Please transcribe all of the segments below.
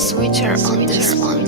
Switcher on this one.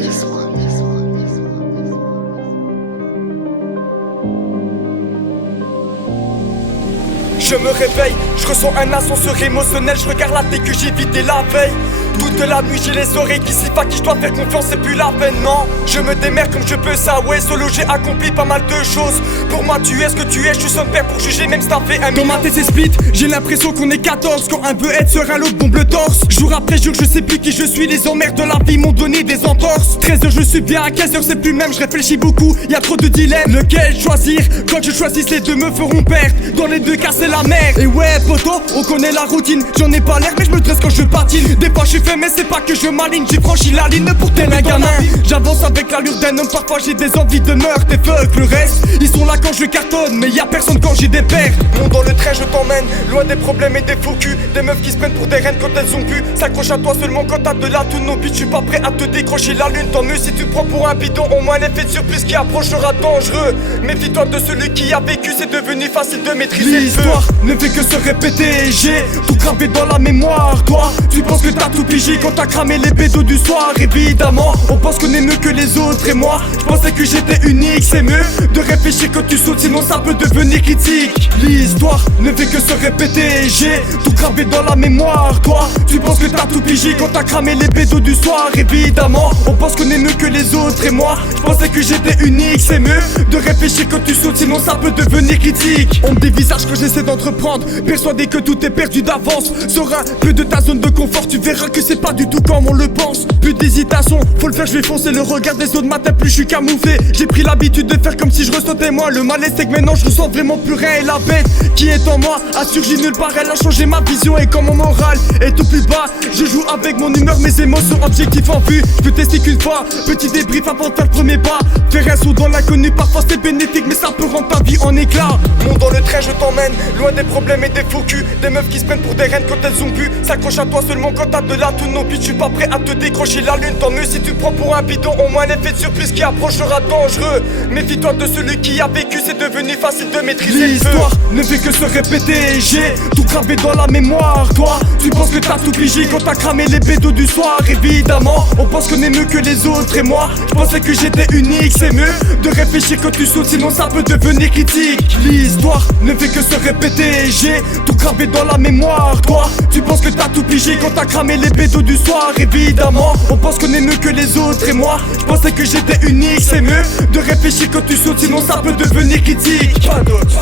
Je me réveille, je ressens un ascenseur émotionnel. Je regarde la tête que j'ai vidée la veille. Toute la nuit j'ai les oreilles qui sifflent, à qui je dois faire confiance, c'est plus la peine, non. Je me démerde comme je peux, ça ouais. Solo j'ai accompli pas mal de choses. Pour moi tu es ce que tu es, je suis son père pour juger, même si t'as fait un million. Dans ma tête c'est split, j'ai l'impression qu'on est 14. Quand un veut être serein, l'autre bombe le torse. Jour après jour je sais plus qui je suis. Les emmerdes de la vie m'ont donné des entorses. 13h je suis bien, à 15h c'est plus même. Je réfléchis beaucoup, y'a trop de dilemmes. Lequel choisir? Quand je choisis les deux me feront perdre. Dans les deux cas c'est la merde. Et ouais poto, on connaît la routine. J'en ai pas l'air mais je me dresse quand je patine. Des fois je suis fait mais c'est pas que je m'aligne. J'ai franchi la ligne pour tel un gamin. J'avance avec l'allure d'un homme, parfois j'ai des envies de meurtre. Et fuck le reste, ils sont là quand je cartonne. Mais y'a personne quand j'ai des pertes. Monte dans le train je t'emmène, loin des problèmes et des faux culs. Des meufs qui se prennent pour des reines quand elles ont pu. S'accroche à toi seulement quand t'as de la thune. Non bitch, je suis pas prêt à te décrocher la lune. Tant mieux si tu prends pour un bidon. Au moins l'effet de surprise qui approchera dangereux. Méfie-toi de celui qui a vécu, c'est devenu facile de maîtriser. L'histoire ne fait que se répéter. J'ai tout gravé dans la mémoire. Toi, tu penses que t'as tout pigé quand t'as cramé les bédos du soir. Évidemment, on pense qu'on est mieux que les autres. Et moi, je pensais que j'étais unique. C'est mieux de réfléchir quand tu sautes, sinon ça peut devenir critique. L'histoire ne fait que se répéter. J'ai tout gravé dans la mémoire. Toi, tu penses que t'as tout pigé quand t'as cramé les bédos du soir. Évidemment, on pense qu'on est mieux que les autres. Et moi, je pensais que j'étais unique. C'est mieux de réfléchir quand tu sautes, sinon ça peut devenir critique. On me dévisage que j'essaie d'entreprendre, persuadé que tout est perdu d'avance. Serein, peu de ta zone de confort, tu verras que c'est pas du tout comme on le pense. Plus d'hésitation, faut le faire, je vais foncer. Le regard des autres matin, plus je suis camouflé. J'ai pris l'habitude de faire comme si je ressentais moi. Le malaise c'est que maintenant je ressens vraiment plus rien. Et la bête qui est en moi a surgi nulle part. Elle a changé ma vision et quand mon moral est au plus bas, je joue avec mon humeur, mes émotions, objectifs en vue. Je peux tester qu'une fois, petit débrief avant de faire le premier pas. Faire un saut dans l'inconnu, parfois c'est bénéfique, mais ça peut rendre ta vie en éclat. Monte dans le train, je t'emmène, loin des problèmes et des faux culs. Des meufs qui se prennent pour des reines quand elles ont pu. S'accroche à toi seulement quand t'as de la thune. Non bitch, je suis pas prêt à te décrocher la lune. Tant mieux si tu prends pour un bidon. Au moins l'effet de surprise qui approchera dangereux. Méfie-toi de celui qui a vécu, c'est devenu facile de maîtriser. L'histoire ne fait que se répéter. J'ai tout gravé dans la mémoire. Toi, tu penses que t'as tout pigé quand t'as cramé les bédos du soir. Évidemment, on pense qu'on est mieux que les autres. Et moi, je pensais que j'étais unique. C'est mieux de réfléchir quand tu sautes, sinon ça peut devenir critique. L'histoire ne fait que se répéter. J'ai tout gravé dans la mémoire. Toi, tu penses que t'as tout pigé quand t'as cramé les bédos du soir. Évidemment, on pense qu'on est mieux que les autres. Et moi, je pensais que j'étais unique. C'est mieux de réfléchir quand tu sautes, sinon ça peut devenir critique. Pas d'autre.